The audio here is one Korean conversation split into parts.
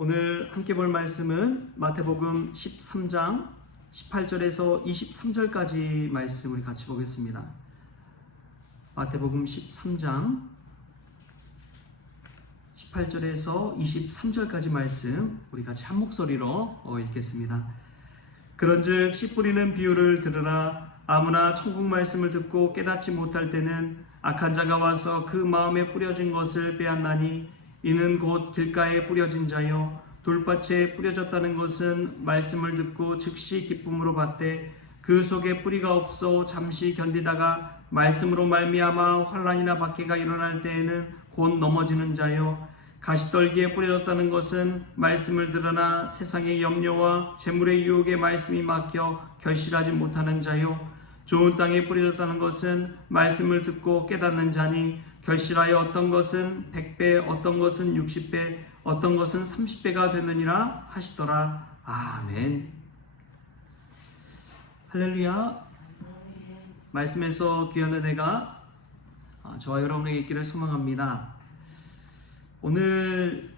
오늘 함께 볼 말씀은 마태복음 13장 18절에서 23절까지 말씀 우리 같이 보겠습니다. 마태복음 13장 18절에서 23절까지 말씀 우리 같이 한 목소리로 읽겠습니다. 그런즉 씨 뿌리는 비유를 들으라. 아무나 천국 말씀을 듣고 깨닫지 못할 때는 악한 자가 와서 그 마음에 뿌려진 것을 빼앗나니 이는 곧 길가에 뿌려진 자요 돌밭에 뿌려졌다는 것은 말씀을 듣고 즉시 기쁨으로 받되 그 속에 뿌리가 없어 잠시 견디다가 말씀으로 말미암아 환난이나 박해가 일어날 때에는 곧 넘어지는 자요 가시떨기에 뿌려졌다는 것은 말씀을 들으나 세상의 염려와 재물의 유혹에 말씀이 막혀 결실하지 못하는 자요 좋은 땅에 뿌려졌다는 것은 말씀을 듣고 깨닫는 자니 결실하여 어떤 것은 100배, 어떤 것은 60배, 어떤 것은 30배가 되느니라 하시더라. 아멘. 할렐루야. 말씀에서 귀한 은혜가 저와 여러분에게 있기를 소망합니다. 오늘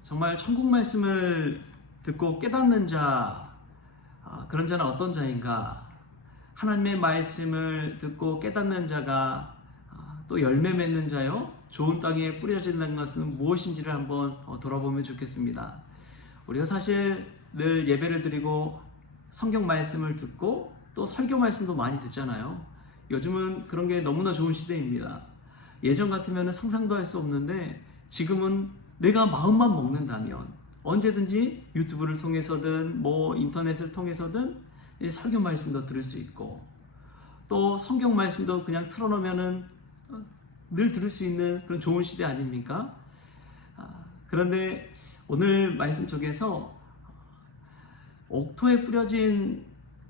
정말 천국 말씀을 듣고 깨닫는 자, 그런 자는 어떤 자인가? 하나님의 말씀을 듣고 깨닫는 자가 또 열매 맺는 자요 좋은 땅에 뿌려진다는 것은 무엇인지를 한번 돌아보면 좋겠습니다. 우리가 사실 늘 예배를 드리고 성경 말씀을 듣고 또 설교 말씀도 많이 듣잖아요. 요즘은 그런 게 너무나 좋은 시대입니다. 예전 같으면 상상도 할 수 없는데 지금은 내가 마음만 먹는다면 언제든지 유튜브를 통해서든 인터넷을 통해서든 설교 말씀도 들을 수 있고 또 성경 말씀도 그냥 틀어놓으면은 늘 들을 수 있는 그런 좋은 시대 아닙니까? 그런데 오늘 말씀 속에서 옥토에 뿌려진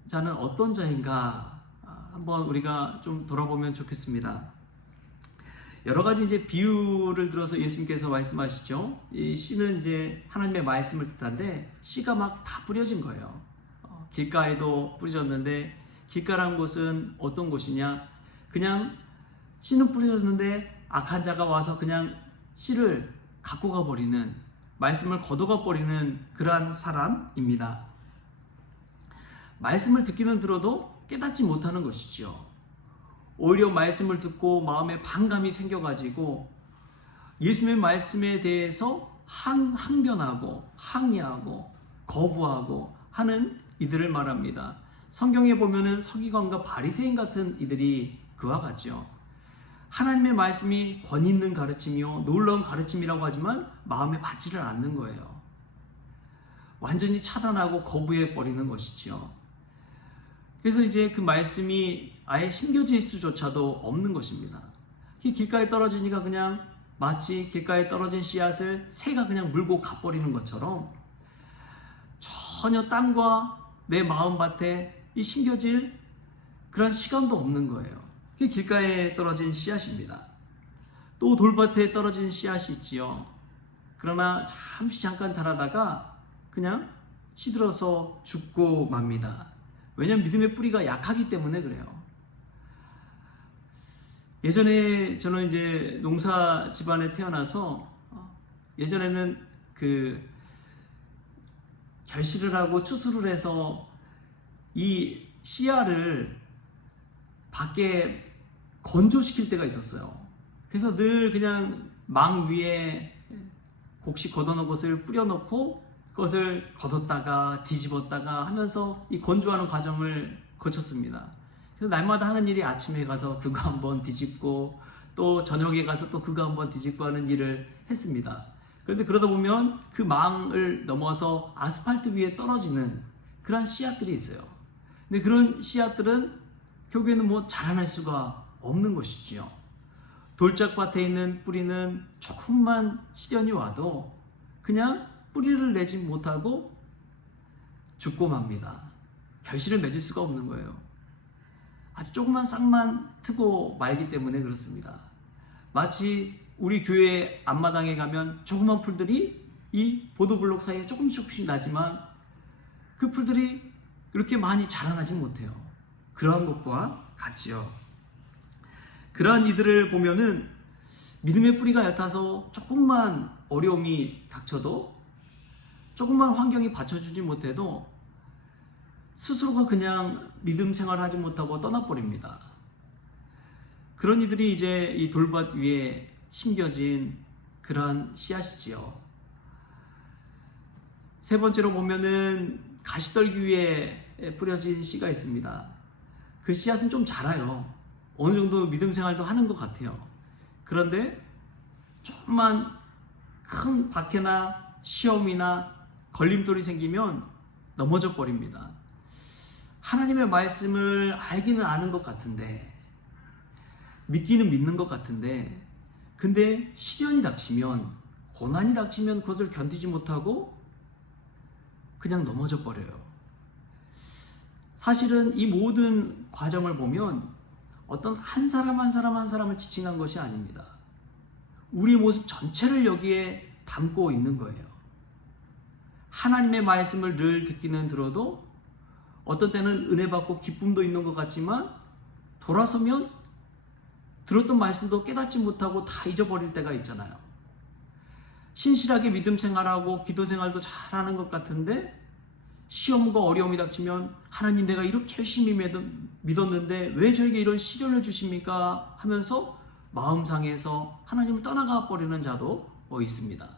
자는 어떤 자인가 한번 우리가 좀 돌아보면 좋겠습니다. 여러 가지 이제 비유를 들어서 예수님께서 말씀하시죠. 이 씨는 이제 하나님의 말씀을 뜻하는데 씨가 막 다 뿌려진 거예요. 길가에도 뿌려졌는데 길가라는 곳은 어떤 곳이냐? 그냥 씨는 뿌려졌는데 악한 자가 와서 그냥 씨를 갖고 가버리는, 말씀을 걷어가 버리는 그러한 사람입니다. 말씀을 듣기는 들어도 깨닫지 못하는 것이죠. 오히려 말씀을 듣고 마음에 반감이 생겨가지고 예수님의 말씀에 대해서 항변하고 항의하고 거부하고 하는 이들을 말합니다. 성경에 보면은 서기관과 바리새인 같은 이들이 그와 같죠. 하나님의 말씀이 권위 있는 가르침이요 놀라운 가르침이라고 하지만 마음에 받지를 않는 거예요. 완전히 차단하고 거부해 버리는 것이죠. 그래서 이제 그 말씀이 아예 심겨질 수조차도 없는 것입니다. 길가에 떨어지니까 그냥 마치 길가에 떨어진 씨앗을 새가 그냥 물고 가버리는 것처럼 전혀 땅과 내 마음밭에 이 심겨질 그런 시간도 없는 거예요. 그게 길가에 떨어진 씨앗입니다. 또 돌밭에 떨어진 씨앗이 있지요. 그러나 잠깐 자라다가 그냥 시들어서 죽고 맙니다. 왜냐하면 믿음의 뿌리가 약하기 때문에 그래요. 예전에 저는 이제 농사 집안에 태어나서 예전에는 그 결실을 하고 추수를 해서 이 씨알을 밖에 건조시킬 때가 있었어요. 그래서 늘 그냥 망 위에 곡식 걷어놓은 것을 뿌려놓고 그것을 걷었다가 뒤집었다가 하면서 이 건조하는 과정을 거쳤습니다. 그래서 날마다 하는 일이 아침에 가서 그거 한번 뒤집고 또 저녁에 가서 또 그거 한번 뒤집고 하는 일을 했습니다. 그런데 그러다 보면 그 망을 넘어서 아스팔트 위에 떨어지는 그런 씨앗들이 있어요. 근데 그런 씨앗들은 결국에는 자라날 수가 없는 것이지요. 돌짝밭에 있는 뿌리는 조금만 시련이 와도 그냥 뿌리를 내지 못하고 죽고 맙니다. 결실을 맺을 수가 없는 거예요. 아주 조그만 싹만 트고 말기 때문에 그렇습니다. 마치 우리 교회 앞마당에 가면 조그만 풀들이 이 보도블록 사이에 조금씩 나지만 그 풀들이 그렇게 많이 자라나지 못해요. 그러한 것과 같지요. 그러한 이들을 보면은 믿음의 뿌리가 얕아서 조금만 어려움이 닥쳐도 조금만 환경이 받쳐주지 못해도 스스로가 그냥 믿음 생활을 하지 못하고 떠나버립니다. 그런 이들이 이제 이 돌밭 위에 심겨진 그러한 씨앗이지요. 세 번째로 보면은 가시떨기 위에 뿌려진 씨가 있습니다. 그 씨앗은 좀 자라요. 어느 정도 믿음 생활도 하는 것 같아요. 그런데 조금만 큰 박해나 시험이나 걸림돌이 생기면 넘어져 버립니다. 하나님의 말씀을 알기는 아는 것 같은데, 믿기는 믿는 것 같은데, 근데 시련이 닥치면, 고난이 닥치면 그것을 견디지 못하고 그냥 넘어져 버려요. 사실은 이 모든 과정을 보면 어떤 한 사람 한 사람을 지칭한 것이 아닙니다. 우리의 모습 전체를 여기에 담고 있는 거예요. 하나님의 말씀을 늘 듣기는 들어도 어떤 때는 은혜 받고 기쁨도 있는 것 같지만 돌아서면 들었던 말씀도 깨닫지 못하고 다 잊어버릴 때가 있잖아요. 신실하게 믿음 생활하고 기도 생활도 잘하는 것 같은데 시험과 어려움이 닥치면 하나님 내가 이렇게 열심히 믿었는데 왜 저에게 이런 시련을 주십니까? 하면서 마음 상해서 하나님을 떠나가 버리는 자도 있습니다.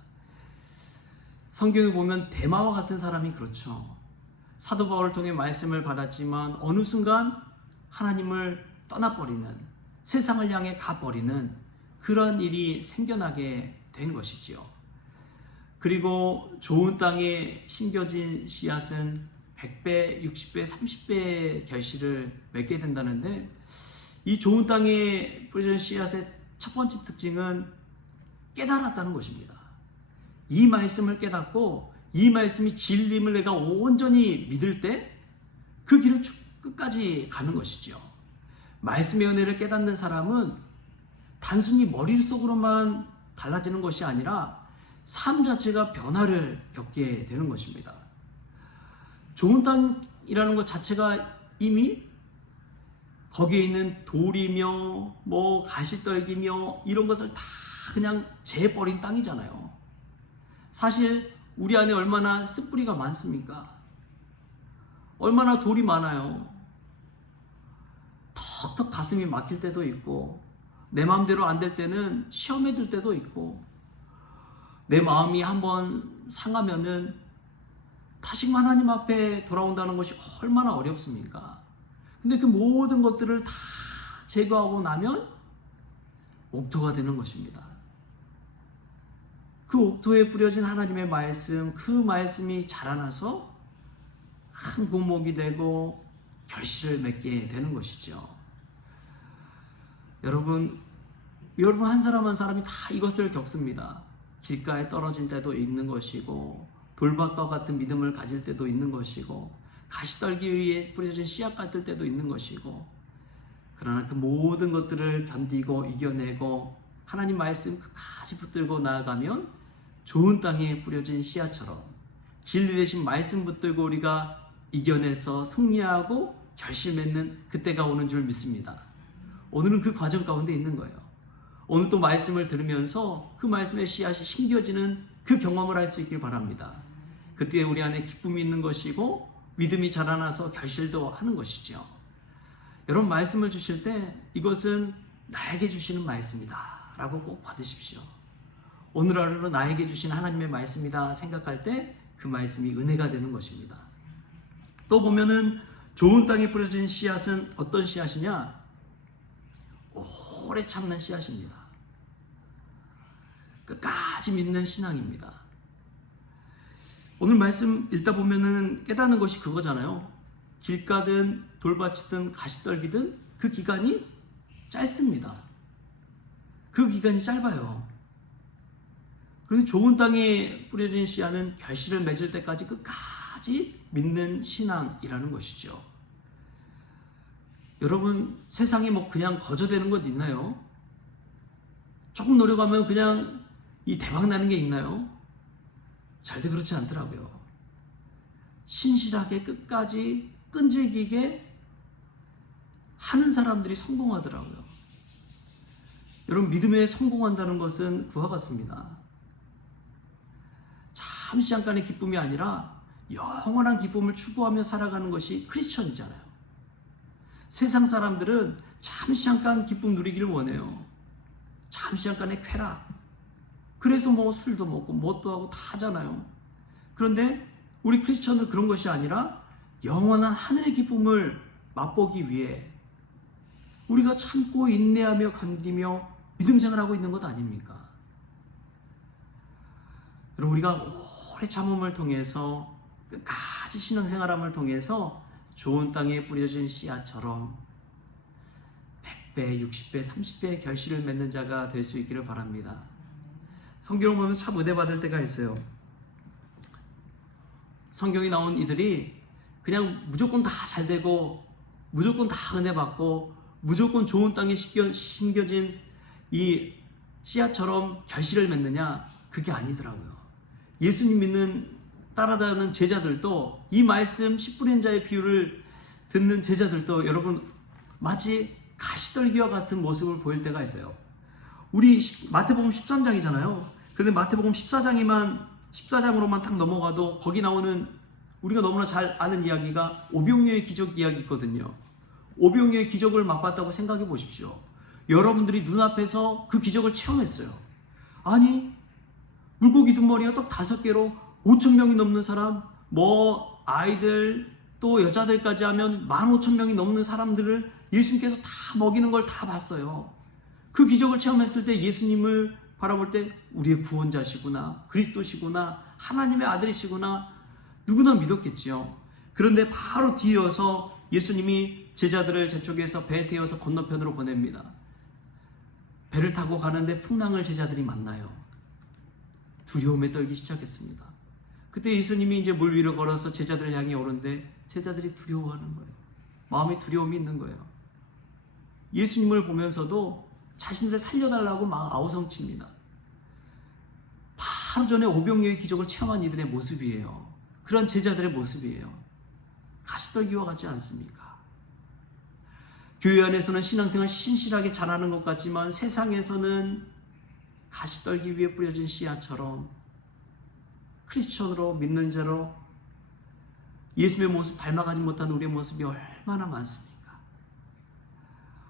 성경에 보면 데마와 같은 사람이 그렇죠. 사도 바울을 통해 말씀을 받았지만 어느 순간 하나님을 떠나버리는, 세상을 향해 가버리는 그런 일이 생겨나게 된 것이지요. 그리고 좋은 땅에 심겨진 씨앗은 100배, 60배, 30배의 결실을 맺게 된다는데, 이 좋은 땅에 뿌려진 씨앗의 첫 번째 특징은 깨달았다는 것입니다. 이 말씀을 깨닫고 이 말씀이 진리임을 내가 온전히 믿을 때 그 길을 끝까지 가는 것이죠. 말씀의 은혜를 깨닫는 사람은 단순히 머릿속으로만 달라지는 것이 아니라 삶 자체가 변화를 겪게 되는 것입니다. 좋은 땅이라는 것 자체가 이미 거기에 있는 돌이며 가시떨기며 이런 것을 다 그냥 재버린 땅이잖아요. 사실 우리 안에 얼마나 쓴뿌리가 많습니까? 얼마나 돌이 많아요. 턱턱 가슴이 막힐 때도 있고, 내 마음대로 안 될 때는 시험에 들 때도 있고, 내 마음이 한번 상하면은 다시 하나님 앞에 돌아온다는 것이 얼마나 어렵습니까? 근데 그 모든 것들을 다 제거하고 나면 옥토가 되는 것입니다. 그 옥토에 뿌려진 하나님의 말씀, 그 말씀이 자라나서 큰 공목이 되고 결실을 맺게 되는 것이죠. 여러분 한 사람 한 사람이 다 이것을 겪습니다. 길가에 떨어진 때도 있는 것이고, 돌밭과 같은 믿음을 가질 때도 있는 것이고, 가시떨기 위에 뿌려진 씨앗 같을 때도 있는 것이고, 그러나 그 모든 것들을 견디고 이겨내고 하나님 말씀 끝까지 붙들고 나아가면 좋은 땅에 뿌려진 씨앗처럼 진리 되신 말씀 붙들고 우리가 이겨내서 승리하고 결실 맺는 그때가 오는 줄 믿습니다. 오늘은 그 과정 가운데 있는 거예요. 오늘 또 말씀을 들으면서 그 말씀의 씨앗이 심겨지는 그 경험을 할 수 있길 바랍니다. 그때 우리 안에 기쁨이 있는 것이고 믿음이 자라나서 결실도 하는 것이죠. 여러분 말씀을 주실 때 이것은 나에게 주시는 말씀이다 라고 꼭 받으십시오. 오늘 하루로 나에게 주신 하나님의 말씀이다 생각할 때 그 말씀이 은혜가 되는 것입니다. 또 보면은 좋은 땅에 뿌려진 씨앗은 어떤 씨앗이냐? 오래 참는 씨앗입니다. 끝까지 믿는 신앙입니다. 오늘 말씀 읽다 보면은 깨닫는 것이 그거잖아요. 길가든 돌밭이든 가시떨기든 그 기간이 짧습니다. 그 기간이 짧아요. 그런데 좋은 땅에 뿌려진 씨앗은 결실을 맺을 때까지 끝까지 믿는 신앙이라는 것이죠. 여러분 세상에 그냥 거저되는 것 있나요? 조금 노력하면 그냥 이 대박 나는 게 있나요? 절대 그렇지 않더라고요. 신실하게 끝까지 끈질기게 하는 사람들이 성공하더라고요. 여러분 믿음에 성공한다는 것은 그와 같습니다. 잠시 잠깐의 기쁨이 아니라 영원한 기쁨을 추구하며 살아가는 것이 크리스천이잖아요. 세상 사람들은 잠시 잠깐 기쁨 누리기를 원해요. 잠시 잠깐의 쾌락. 그래서 뭐 술도 먹고 뭣도 하고 다 하잖아요. 그런데 우리 크리스천은 그런 것이 아니라 영원한 하늘의 기쁨을 맛보기 위해 우리가 참고 인내하며 견디며 믿음 생활하고 있는 것 아닙니까? 여러분, 우리가 오래 참음을 통해서 끝까지 신앙생활함을 통해서 좋은 땅에 뿌려진 씨앗처럼 100배, 60배, 30배의 결실을 맺는 자가 될 수 있기를 바랍니다. 성경을 보면 참 은혜받을 때가 있어요. 성경에 나온 이들이 그냥 무조건 다 잘되고 무조건 다 은혜받고 무조건 좋은 땅에 심겨진 이 씨앗처럼 결실을 맺느냐? 그게 아니더라고요. 예수님 믿는 따라다니는 제자들도 이 말씀 10분의 자의 비유를 듣는 제자들도 여러분 마치 가시떨기와 같은 모습을 보일 때가 있어요. 우리 마태복음 13장이잖아요. 그런데 마태복음 14장으로만 딱 넘어가도 거기 나오는 우리가 너무나 잘 아는 이야기가 오병이어의 기적 이야기 있거든요. 오병이어의 기적을 맛봤다고 생각해 보십시오. 여러분들이 눈앞에서 그 기적을 체험했어요. 아니, 물고기 2마리와 떡 5개로 5,000명이 넘는 사람, 뭐 아이들 또 여자들까지 하면 15,000명이 넘는 사람들을 예수님께서 다 먹이는 걸 다 봤어요. 그 기적을 체험했을 때 예수님을 바라볼 때 우리의 구원자시구나, 그리스도시구나, 하나님의 아들이시구나 누구나 믿었겠지요. 그런데 바로 뒤이어서 예수님이 제자들을 저쪽에서 배에 태워서 건너편으로 보냅니다. 배를 타고 가는데 풍랑을 제자들이 만나요. 두려움에 떨기 시작했습니다. 그때 예수님이 이제 물 위로 걸어서 제자들을 향해 오는데 제자들이 두려워하는 거예요. 마음에 두려움이 있는 거예요. 예수님을 보면서도 자신들을 살려달라고 막 아우성칩니다. 바로 전에 오병이어의 기적을 체험한 이들의 모습이에요. 그런 제자들의 모습이에요. 가시떨기와 같지 않습니까? 교회 안에서는 신앙생활 신실하게 잘하는 것 같지만 세상에서는 가시떨기 위에 뿌려진 씨앗처럼 크리스천으로 믿는 자로 예수님의 모습 닮아가지 못한 우리의 모습이 얼마나 많습니까?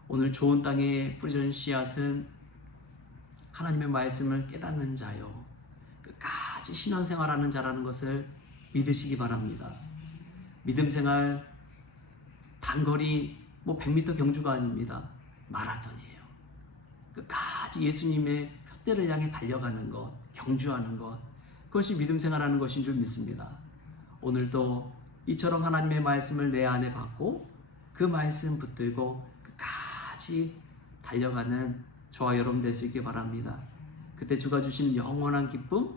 오늘 좋은 땅에 뿌려진 씨앗은 하나님의 말씀을 깨닫는 자요, 끝까지 신앙생활하는 자라는 것을 믿으시기 바랍니다. 믿음생활 단거리 100m 경주가 아닙니다. 마라톤이에요. 끝까지 예수님의 푯대를 향해 달려가는 것, 경주하는 것, 그것이 믿음생활하는 것인 줄 믿습니다. 오늘도 이처럼 하나님의 말씀을 내 안에 받고 그 말씀 붙들고 끝까지 달려가는 저와 여러분 될 수 있길 바랍니다. 그때 주가 주시는 영원한 기쁨,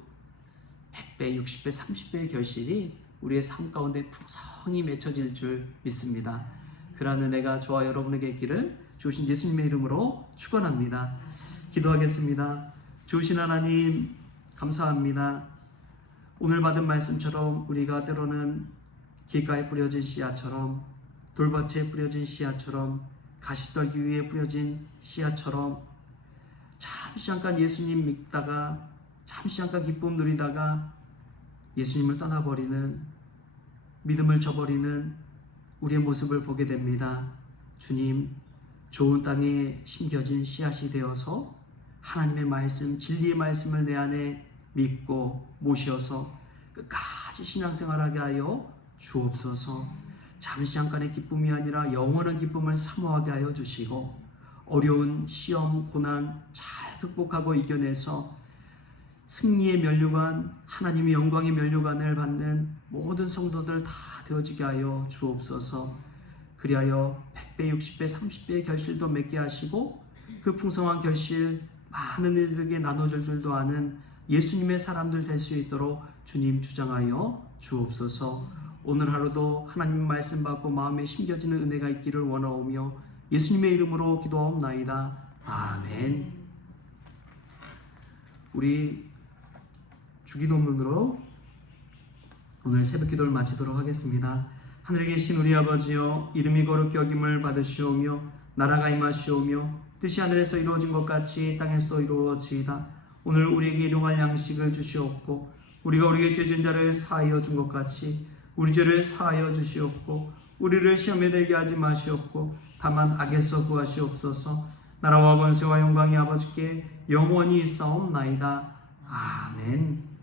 100배, 60배, 30배의 결실이 우리의 삶 가운데 풍성히 맺혀질 줄 믿습니다. 그러한 은혜가 저와 여러분에게 있기를 주신 예수님의 이름으로 축원합니다. 기도하겠습니다. 주신 하나님 감사합니다. 오늘 받은 말씀처럼 우리가 때로는 길가에 뿌려진 씨앗처럼, 돌밭에 뿌려진 씨앗처럼, 가시떨기 위에 뿌려진 씨앗처럼 잠시 잠깐 예수님 믿다가 잠시 잠깐 기쁨 누리다가 예수님을 떠나버리는, 믿음을 저버리는 우리의 모습을 보게 됩니다. 주님, 좋은 땅에 심겨진 씨앗이 되어서 하나님의 말씀, 진리의 말씀을 내 안에 믿고 모셔서 끝까지 신앙생활하게 하여 주옵소서. 잠시 잠깐의 기쁨이 아니라 영원한 기쁨을 사모하게 하여 주시고 어려운 시험, 고난 잘 극복하고 이겨내서 승리의 면류관, 하나님의 영광의 면류관을 받는 모든 성도들 다 되어지게 하여 주옵소서. 그리하여 100배, 60배, 30배의 결실도 맺게 하시고 그 풍성한 결실 많은 이들에게 나눠줄 줄도 아는 예수님의 사람들 될 수 있도록 주님 주장하여 주옵소서. 오늘 하루도 하나님 말씀 받고 마음에 심겨지는 은혜가 있기를 원하오며 예수님의 이름으로 기도하옵나이다. 아멘. 우리 주기도문으로 오늘 새벽 기도를 마치도록 하겠습니다. 하늘에 계신 우리 아버지여, 이름이 거룩히 여김을 받으시오며 나라가 임하시오며 뜻이 하늘에서 이루어진 것 같이 땅에서도 이루어지이다. 오늘 우리에게 일용할 양식을 주시옵고 우리가 우리의 죄진 자를 사하여 준 것 같이 우리 죄를 사하여 주시옵고 우리를 시험에 들게 하지 마시옵고 다만 악에서 구하시옵소서. 나라와 번세와 영광이 아버지께 영원히 있사옵나이다. 아멘.